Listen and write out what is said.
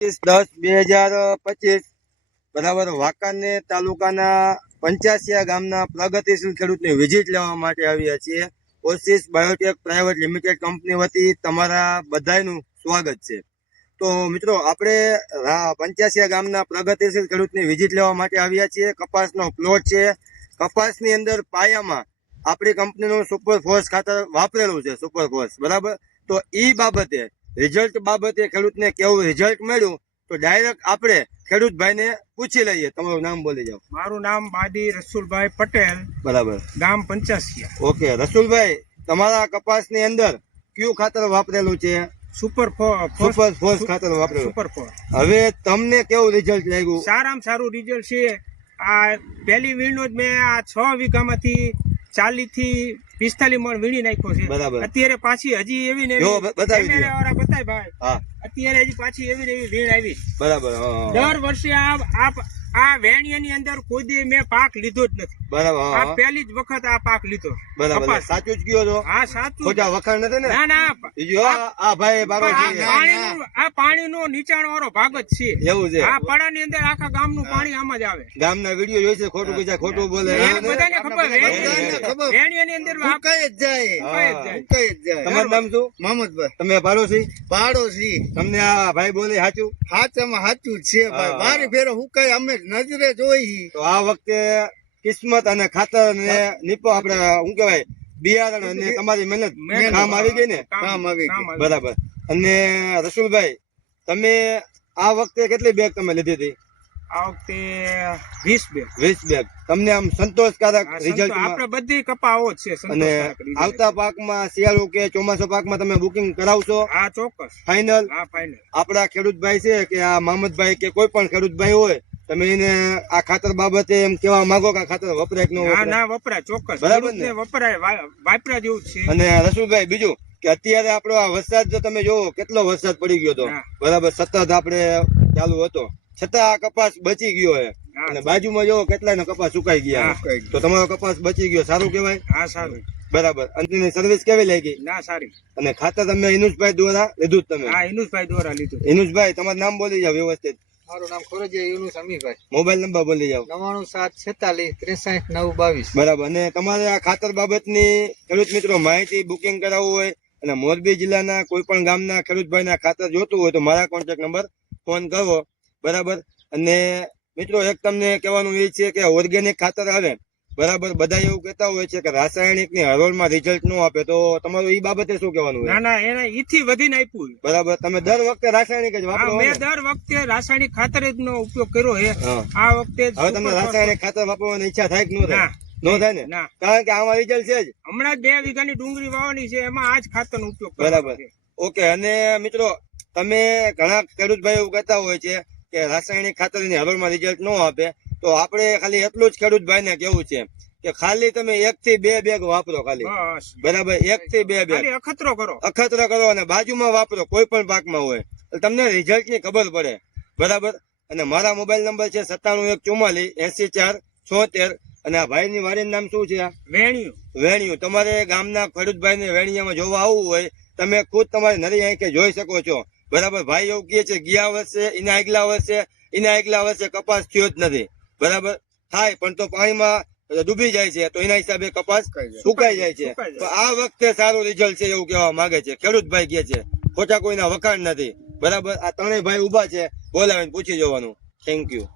10/2025 બરાબર વાંકાનેર તાલુકાના પંચાસિયા ગામના પ્રગતિશીલ ખેડૂતની વિઝિટ લેવા માટે આવ્યા છીએ. Oasis Biotech private limited company વતી તમારા બધાનું સ્વાગત છે. તો મિત્રો આપણે પંચાસિયા ગામના પ્રગતિશીલ ખેડૂતની વિઝિટ લેવા માટે આવ્યા છીએ. કપાસનો પ્લોટ છે. કપાસની અંદર પાયામાં આપણી કંપનીનું સુપરફોસ ખાતર વાપરેલું છે, સુપરફોસ બરાબર. તો એ બાબતે રિઝલ્ટ બાબતે ખેડૂતને કેવું રિઝલ્ટ મળ્યું તો ડાયરેક્ટ આપણે ખેડૂત ભાઈને પૂછી લઈએ. તમારું નામ બોલી જાઓ. મારું નામ બાદી રસુલભાઈ પટેલ, બરાબર, ગામ પંચાસિયા. ઓકે રસુલભાઈ, તમારા કપાસની અંદર કયું ખાતર વાપરેલું છે? સુપરફોસ ખાતર વાપરેલું. સુપરફોસ. હવે તમને કેવું રિઝલ્ટ લાગ્યું? સારામાં સારું રિઝલ્ટ છે. આ પહેલી વીણનો જ મેં આ 6 વીઘામાંથી 40 થી 45 મણ વીણી નાખ્યો છે. બરાબર. અત્યારે પાછી હજી એવી ને બતાવી ભાઈ, અત્યારે હજી પાછી એવી ને એવી વીણ આવી. બરાબર. દર વર્ષે આ વેણિયાની અંદર કોઈ દી મેં પાક લીધો જ નથી. બરાબર. આ પહેલી જ વખત આ પાક લીધો. બરાબર, સાચું જ કયો છો? હા સાચું. ખોટા વખાણ નથી ને? ના ના, આ ભાઈ બારો છે. આ પાણીનો નીચાણ વાળો ભાગ જ છે. એવું છે? આ પડાની અંદર આખા ગામનું પાણી આમાં જ આવે. ગામના વિડિયો જોઈ છે, ખોટું કીધા ખોટું બોલે. બધાને ખબર. વેણિયાની અંદર મુકાઈ જ જાય. તમારું નામ શું? મોહમ્મદભાઈ. તમે પાડોશી? પાડોશી. તમને આ ભાઈ બોલે સાચું? હાચમાં સાચું જ છે ભાઈ. વારી ફેરો હુકાય અમે નજરે જોઈ. તો આ વખતે કિસ્મત અને ખાતર ને નીપો આપણે શું કહેવાય બિયારણ અને તમારી મહેનત કામ આવી ગઈ ને? કામ આવી ગઈ. બરાબર. અને રસુલભાઈ, તમે આ વખતે કેટલી બેગ તમે લીધી હતી? આ વખતે 20 બેગ. 20 બેગ. તમને આમ સંતોષકારક રિઝલ્ટ? આપણે બધી કપા આવો જ છે. અને આવતા પાકમાં શિયાળુ કે ચોમાસા પાકમાં તમે બુકિંગ કરાવશો? હા ચોક્કસ. ફાઇનલ? હા ફાઇનલ. આપણા ખેડૂત ભાઈ છે કે આ મામદભાઈ કે કોઈ પણ ખેડૂત ભાઈ હોય, તમે એને આ ખાતર બાબતે એમ કેવા માંગો કે આ ખાતર વપરાય કે ન વપરાય? ના વપરાય ચોક્કસ. બરાબર ને? વપરાય, વાપરા જેવું જ છે. અને રસુલભાઈ, બીજું કે અત્યારે આપણો આ વરસાદ જો તમે જોવો કેટલો વરસાદ પડી ગયો હતો, બરાબર, સતત આપણે ચાલુ હતો, છતાં આ કપાસ બચી ગયો છે. અને બાજુમાં જોવો કેટલાનો કપાસ સુકાઈ ગયા. તો તમારો કપાસ બચી ગયો, સારું કહેવાય. હા સારું. બરાબર. અંતિની સર્વિસ કેવી લાગી? ના સારી. અને ખાતર તમે ઇનુસભાઈ દ્વારા લીધું જ તમે? હા ઇનુસભાઈ દ્વારા લીધું. ઇનુસભાઈ, તમારું નામ બોલી જાવ વ્યવસ્થિત. મારું નામ ખોરજીયા યુનુસ અમીભાઈ. મોબાઈલ નંબર બોલી જાવ. 9746463922. બરાબર. અને તમારે આ ખાતર બાબતની ખેડૂત મિત્રો માહિતી બુકિંગ કરાવવું હોય અને મોરબી જિલ્લાના કોઈ પણ ગામના ખેડૂત ભાઈના ખાતર જોતું હોય તો મારા કોન્ટેક્ટ નંબર ફોન કરો. બરાબર. અને મિત્રો એક તમને કહેવાનું એ છે કે ઓર્ગેનિક ખાતર આવે, બરાબર, બધા એવું કહેતા હોય છે કે રાસાયણિક ની હરોળમાં રિઝલ્ટ ન આપે, તો તમારું એ બાબતે શું કહેવાનું? ના ના, એને ઈથી વધીને આપ્યું. બરાબર. તમે દર વખતે રાસાયણિક જ વાપરો? મેં દર વખતે રાસાયણિક ખાતર જ નો ઉપયોગ કર્યો છે. આ વખતે હવે તમને રાસાયણિક ખાતર વાપરવાની ઈચ્છા થાય કે ન થાય? ન થાય ને? ના, કારણ કે આમાં રિઝલ્ટ છે જ. હમણાં જ 2 વીઘાની ડુંગળી વાવવાની છે, એમાં આ જ ખાતર નો ઉપયોગ. બરાબર. ઓકે. અને મિત્રો તમે ઘણા ખેડૂત ભાઈ એવું કહેતા હોય છે કે રાસાયણિક ખાતર ની હરોળમાં રિઝલ્ટ ન આપે, તો આપણે ખાલી એટલું જ ખેડૂત ભાઈ ને કેવું છે કે ખાલી તમે 1 થી 2 બેગ વાપરો ખાલી. બરાબર. 1 થી 2 બેગ અખતરો કરો અને બાજુમાં વાપરો, કોઈ પણ પાકમાં હોય, તમને રિઝલ્ટ ની ખબર પડે. બરાબર. અને મારા મોબાઈલ નંબર છે 9714800476. અને આ ભાઈ ની વાડીનું નામ શું છે? વેણિયું. તમારે ગામના ખેડૂત ભાઈ ને વેણિયામાં જોવા આવવું હોય, તમે ખુદ તમારી નરી આંખે જોઈ શકો છો. બરાબર. ભાઈ એવું કહે છે ગયા વર્ષે એના આગલા વર્ષે કપાસ થયો જ નથી. બરાબર. થાય પણ તો પાણીમાં ડૂબી જાય છે, તો એના હિસાબે કપાસ સુકાઈ જાય છે. તો આ વખતે સારું રિઝલ્ટ છે એવું કહેવા માંગે છે ખેડૂત ભાઈ, કહે છે. ખોટા કોઈના વખાણ નથી. બરાબર. આ ત્રણેય ભાઈ ઉભા છે, બોલાવીને પૂછી જવાનું. Thank you.